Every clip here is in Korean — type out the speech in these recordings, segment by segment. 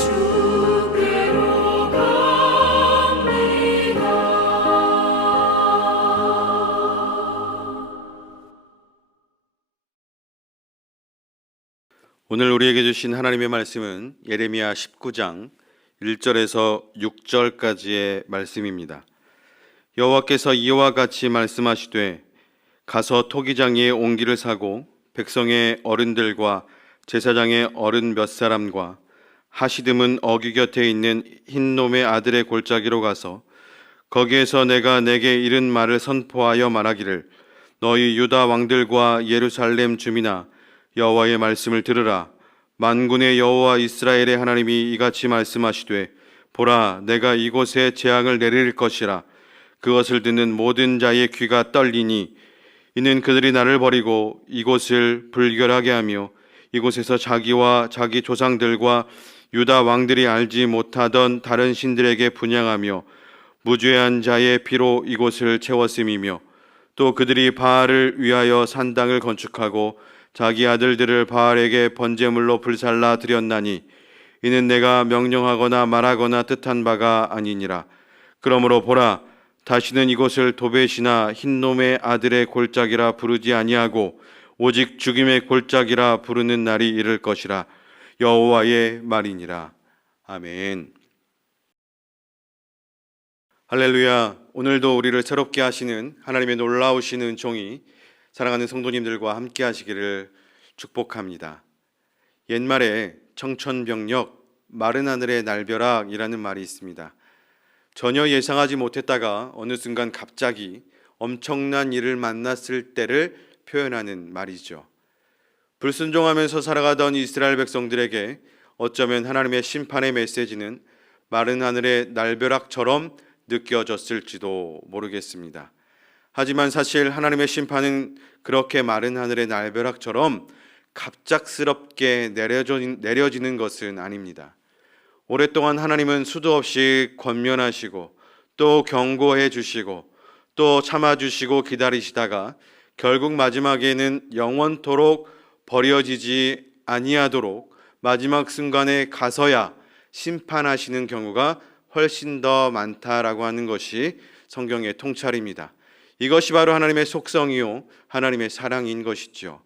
주께로 갑니다. 오늘 우리에게 주신 하나님의 말씀은 예레미야 19장 1절에서 6절까지의 말씀입니다. 여호와께서 이와 같이 말씀하시되 가서 토기장이의 옹기를 사고 백성의 어른들과 제사장의 어른 몇 사람과 하시듬은 어귀 곁에 있는 흰놈의 아들의 골짜기로 가서 거기에서 내가 내게 이른 말을 선포하여 말하기를 너희 유다 왕들과 예루살렘 주민아 여호와의 말씀을 들으라. 만군의 여호와 이스라엘의 하나님이 이같이 말씀하시되 보라 내가 이곳에 재앙을 내릴 것이라. 그것을 듣는 모든 자의 귀가 떨리니 이는 그들이 나를 버리고 이곳을 불결하게 하며 이곳에서 자기와 자기 조상들과 유다 왕들이 알지 못하던 다른 신들에게 분향하며 무죄한 자의 피로 이곳을 채웠음이며 또 그들이 바알을 위하여 산당을 건축하고 자기 아들들을 바알에게 번제물로 불살라 드렸나니 이는 내가 명령하거나 말하거나 뜻한 바가 아니니라. 그러므로 보라 다시는 이곳을 도벳이나 흰놈의 아들의 골짜기라 부르지 아니하고 오직 죽임의 골짜기라 부르는 날이 이를 것이라. 여호와의 말이니라. 아멘. 할렐루야. 오늘도 우리를 새롭게 하시는 하나님의 놀라우신 은총이 사랑하는 성도님들과 함께 하시기를 축복합니다. 옛말에 청천벽력, 마른 하늘의 날벼락이라는 말이 있습니다. 전혀 예상하지 못했다가 어느 순간 갑자기 엄청난 일을 만났을 때를 표현하는 말이죠. 불순종하면서 살아가던 이스라엘 백성들에게 어쩌면 하나님의 심판의 메시지는 마른 하늘의 날벼락처럼 느껴졌을지도 모르겠습니다. 하지만 사실 하나님의 심판은 그렇게 마른 하늘의 날벼락처럼 갑작스럽게 내려지는 것은 아닙니다. 오랫동안 하나님은 수도 없이 권면하시고 또 경고해 주시고 또 참아주시고 기다리시다가 결국 마지막에는 영원토록 버려지지 아니하도록 마지막 순간에 가서야 심판하시는 경우가 훨씬 더 많다라고 하는 것이 성경의 통찰입니다. 이것이 바로 하나님의 속성이요 하나님의 사랑인 것이죠.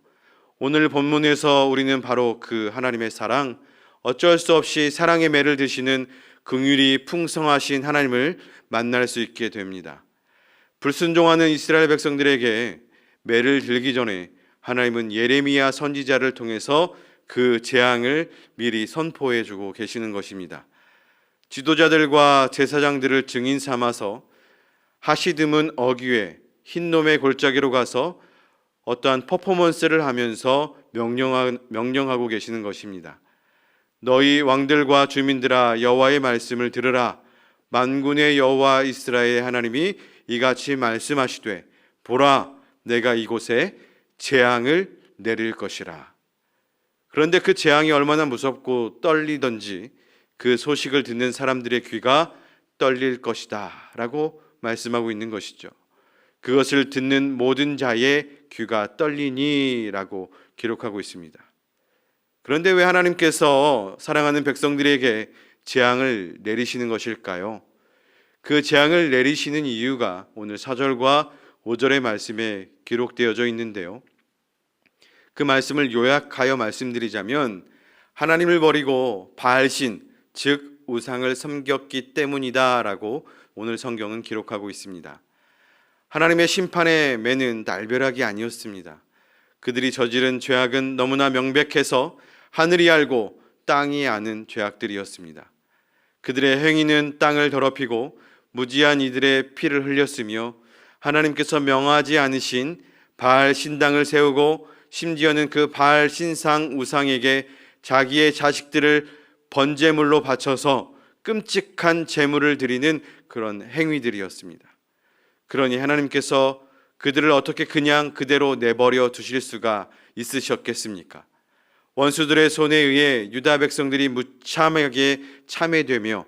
오늘 본문에서 우리는 바로 그 하나님의 사랑, 어쩔 수 없이 사랑의 매를 드시는 긍휼이 풍성하신 하나님을 만날 수 있게 됩니다. 불순종하는 이스라엘 백성들에게 매를 들기 전에 하나님은 예레미야 선지자를 통해서 그 재앙을 미리 선포해 주고 계시는 것입니다. 지도자들과 제사장들을 증인 삼아서 하시듬은 어귀에 흰놈의 골짜기로 가서 어떠한 퍼포먼스를 하면서 명령하고 계시는 것입니다. 너희 왕들과 주민들아 여호와의 말씀을 들으라. 만군의 여호와 이스라엘의 하나님이 이같이 말씀하시되 보라 내가 이곳에 재앙을 내릴 것이라. 그런데 그 재앙이 얼마나 무섭고 떨리던지 그 소식을 듣는 사람들의 귀가 떨릴 것이다 라고 말씀하고 있는 것이죠. 그것을 듣는 모든 자의 귀가 떨리니 라고 기록하고 있습니다. 그런데 왜 하나님께서 사랑하는 백성들에게 재앙을 내리시는 것일까요? 그 재앙을 내리시는 이유가 오늘 4절과 5절의 말씀에 기록되어져 있는데요. 그 말씀을 요약하여 말씀드리자면 하나님을 버리고 바알신, 즉 우상을 섬겼기 때문이다 라고 오늘 성경은 기록하고 있습니다. 하나님의 심판의 매는 날벼락이 아니었습니다. 그들이 저지른 죄악은 너무나 명백해서 하늘이 알고 땅이 아는 죄악들이었습니다. 그들의 행위는 땅을 더럽히고 무지한 이들의 피를 흘렸으며 하나님께서 명하지 않으신 바알 신당을 세우고 심지어는 그 바알 신상 우상에게 자기의 자식들을 번제물로 바쳐서 끔찍한 제물을 드리는 그런 행위들이었습니다. 그러니 하나님께서 그들을 어떻게 그냥 그대로 내버려 두실 수가 있으셨겠습니까? 원수들의 손에 의해 유다 백성들이 무참하게 참회되며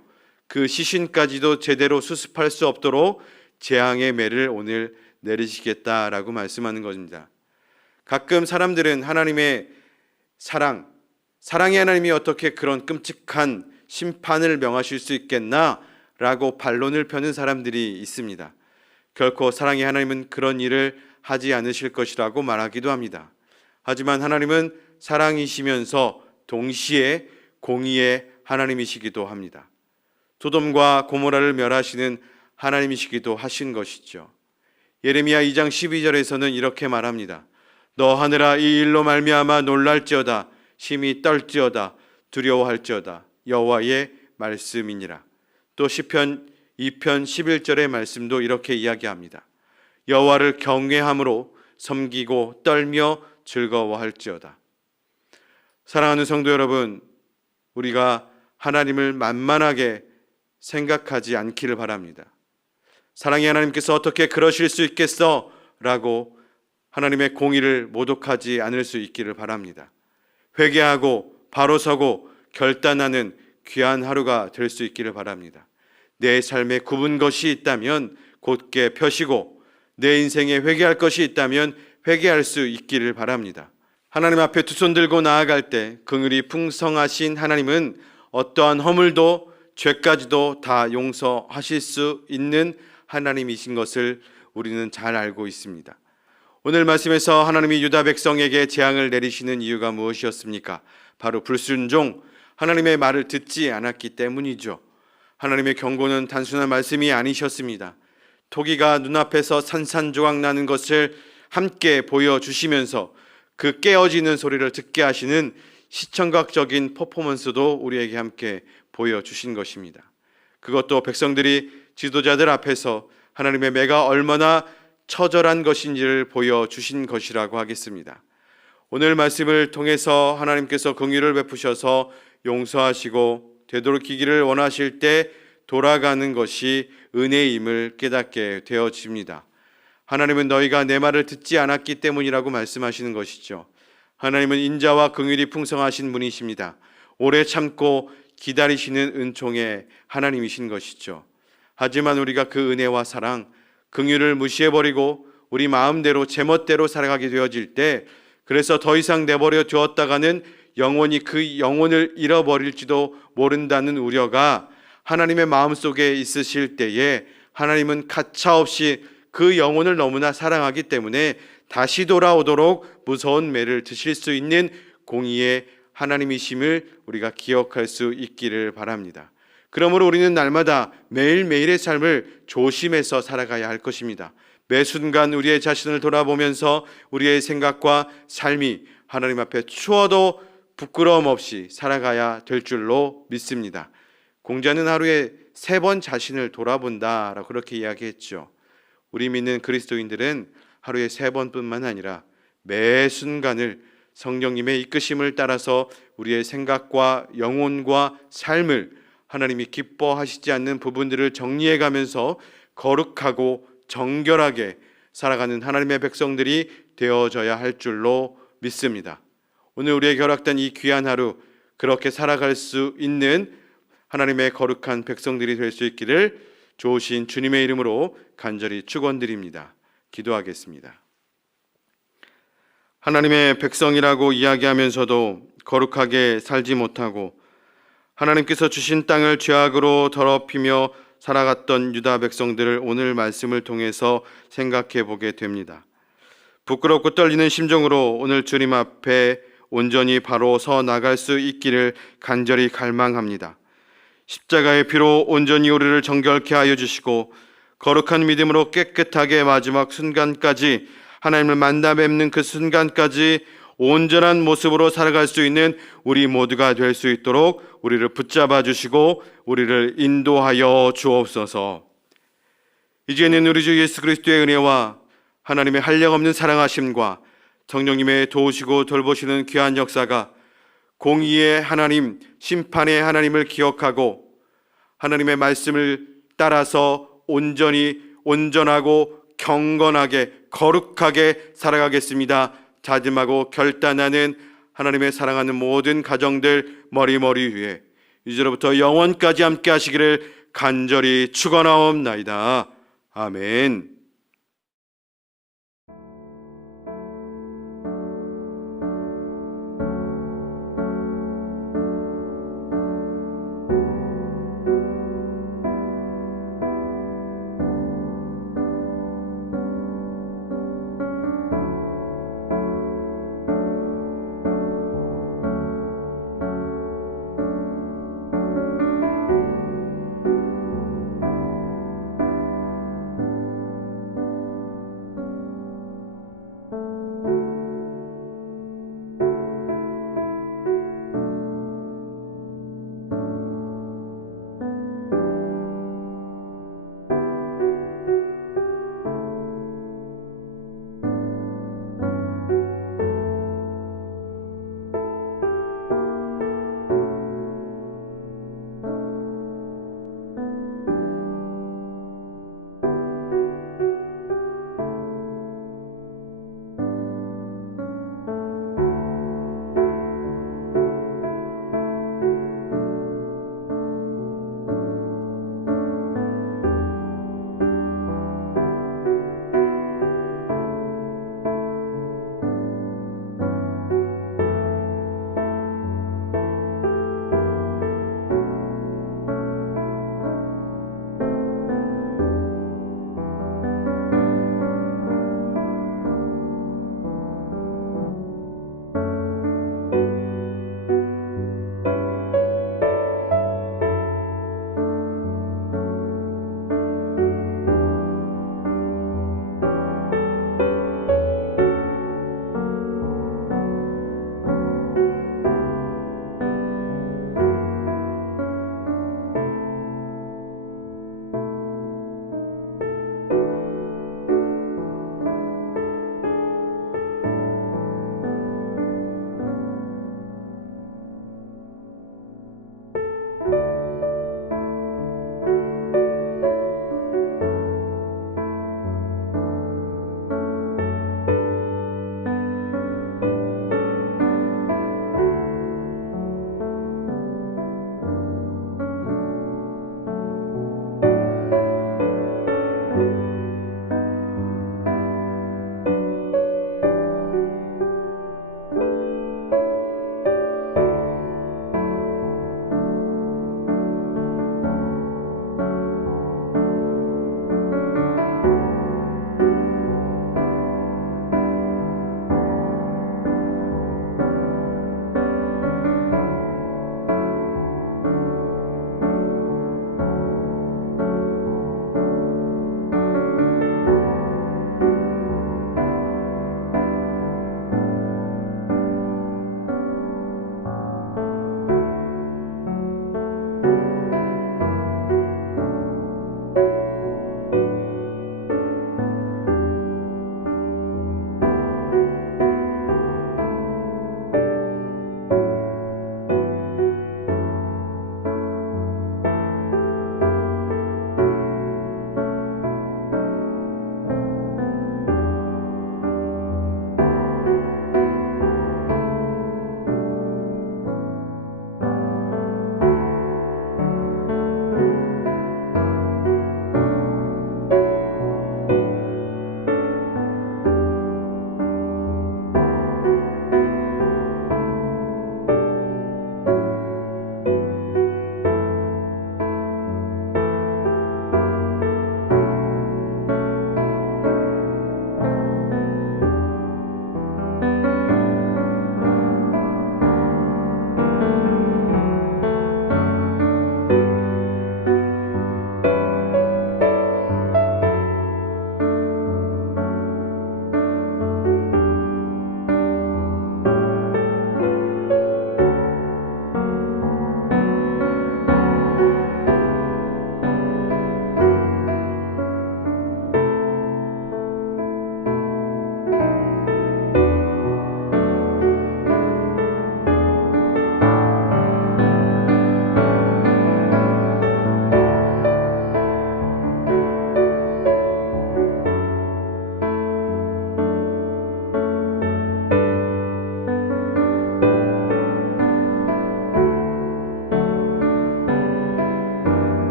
그 시신까지도 제대로 수습할 수 없도록 재앙의 매를 오늘 내리시겠다라고 말씀하는 것입니다. 가끔 사람들은 하나님의 사랑의 하나님이 어떻게 그런 끔찍한 심판을 명하실 수 있겠나? 라고 반론을 펴는 사람들이 있습니다. 결코 사랑의 하나님은 그런 일을 하지 않으실 것이라고 말하기도 합니다. 하지만 하나님은 사랑이시면서 동시에 공의의 하나님이시기도 합니다. 소돔과 고모라를 멸하시는 하나님이시기도 하신 것이죠. 예레미야 2장 12절에서는 이렇게 말합니다. 너 하늘아 이 일로 말미암아 놀랄지어다 심히 떨지어다 두려워할지어다 여호와의 말씀이니라. 또 시편 2편 11절의 말씀도 이렇게 이야기합니다. 여호와를 경외함으로 섬기고 떨며 즐거워할지어다. 사랑하는 성도 여러분, 우리가 하나님을 만만하게 생각하지 않기를 바랍니다. 사랑의 하나님께서 어떻게 그러실 수 있겠어? 라고 하나님의 공의를 모독하지 않을 수 있기를 바랍니다. 회개하고 바로 서고 결단하는 귀한 하루가 될 수 있기를 바랍니다. 내 삶에 굽은 것이 있다면 곧게 펴시고 내 인생에 회개할 것이 있다면 회개할 수 있기를 바랍니다. 하나님 앞에 두 손 들고 나아갈 때 긍휼이 풍성하신 하나님은 어떠한 허물도 죄까지도 다 용서하실 수 있는 하나님이신 것을 우리는 잘 알고 있습니다. 오늘 말씀에서 하나님이 유다 백성에게 재앙을 내리시는 이유가 무엇이었습니까? 바로 불순종, 하나님의 말을 듣지 않았기 때문이죠. 하나님의 경고는 단순한 말씀이 아니셨습니다. 토기가 눈앞에서 산산조각 나는 것을 함께 보여주시면서 그 깨어지는 소리를 듣게 하시는 시청각적인 퍼포먼스도 우리에게 함께 보여주신 것입니다. 그것도 백성들이 지도자들 앞에서 하나님의 매가 얼마나 처절한 것인지를 보여주신 것이라고 하겠습니다. 오늘 말씀을 통해서 하나님께서 긍휼을 베푸셔서 용서하시고 되돌이키기를 원하실 때 돌아가는 것이 은혜임을 깨닫게 되어집니다. 하나님은 너희가 내 말을 듣지 않았기 때문이라고 말씀하시는 것이죠. 하나님은 인자와 긍휼이 풍성하신 분이십니다. 오래 참고 기다리시는 은총의 하나님이신 것이죠. 하지만 우리가 그 은혜와 사랑, 긍휼을 무시해버리고 우리 마음대로 제멋대로 살아가게 되어질 때, 그래서 더 이상 내버려 두었다가는 영원히 그 영혼을 잃어버릴지도 모른다는 우려가 하나님의 마음속에 있으실 때에 하나님은 가차없이 그 영혼을 너무나 사랑하기 때문에 다시 돌아오도록 무서운 매를 드실 수 있는 공의의 하나님이심을 우리가 기억할 수 있기를 바랍니다. 그러므로 우리는 날마다 매일매일의 삶을 조심해서 살아가야 할 것입니다. 매 순간 우리의 자신을 돌아보면서 우리의 생각과 삶이 하나님 앞에 추워도 부끄러움 없이 살아가야 될 줄로 믿습니다. 공자는 하루에 3번 자신을 돌아본다라고 그렇게 이야기했죠. 우리 믿는 그리스도인들은 하루에 3번뿐만 아니라 매 순간을 성령님의 이끄심을 따라서 우리의 생각과 영혼과 삶을 하나님이 기뻐하시지 않는 부분들을 정리해 가면서 거룩하고 정결하게 살아가는 하나님의 백성들이 되어져야 할 줄로 믿습니다. 오늘 우리에게 허락된 이 귀한 하루, 그렇게 살아갈 수 있는 하나님의 거룩한 백성들이 될 수 있기를 좋으신 주님의 이름으로 간절히 축원드립니다. 기도하겠습니다. 하나님의 백성이라고 이야기하면서도 거룩하게 살지 못하고 하나님께서 주신 땅을 죄악으로 더럽히며 살아갔던 유다 백성들을 오늘 말씀을 통해서 생각해 보게 됩니다. 부끄럽고 떨리는 심정으로 오늘 주님 앞에 온전히 바로 서 나갈 수 있기를 간절히 갈망합니다. 십자가의 피로 온전히 우리를 정결케 하여 주시고 거룩한 믿음으로 깨끗하게 마지막 순간까지 하나님을 만나 뵙는 그 순간까지 온전한 모습으로 살아갈 수 있는 우리 모두가 될 수 있도록 우리를 붙잡아 주시고 우리를 인도하여 주옵소서. 이제는 우리 주 예수 그리스도의 은혜와 하나님의 한량없는 사랑하심과 성령님의 도우시고 돌보시는 귀한 역사가 공의의 하나님, 심판의 하나님을 기억하고 하나님의 말씀을 따라서 온전하고 경건하게 거룩하게 살아가겠습니다 다짐하고 결단하는 하나님의 사랑하는 모든 가정들 머리머리 위에 이제로부터 영원까지 함께 하시기를 간절히 축원하옵나이다. 아멘.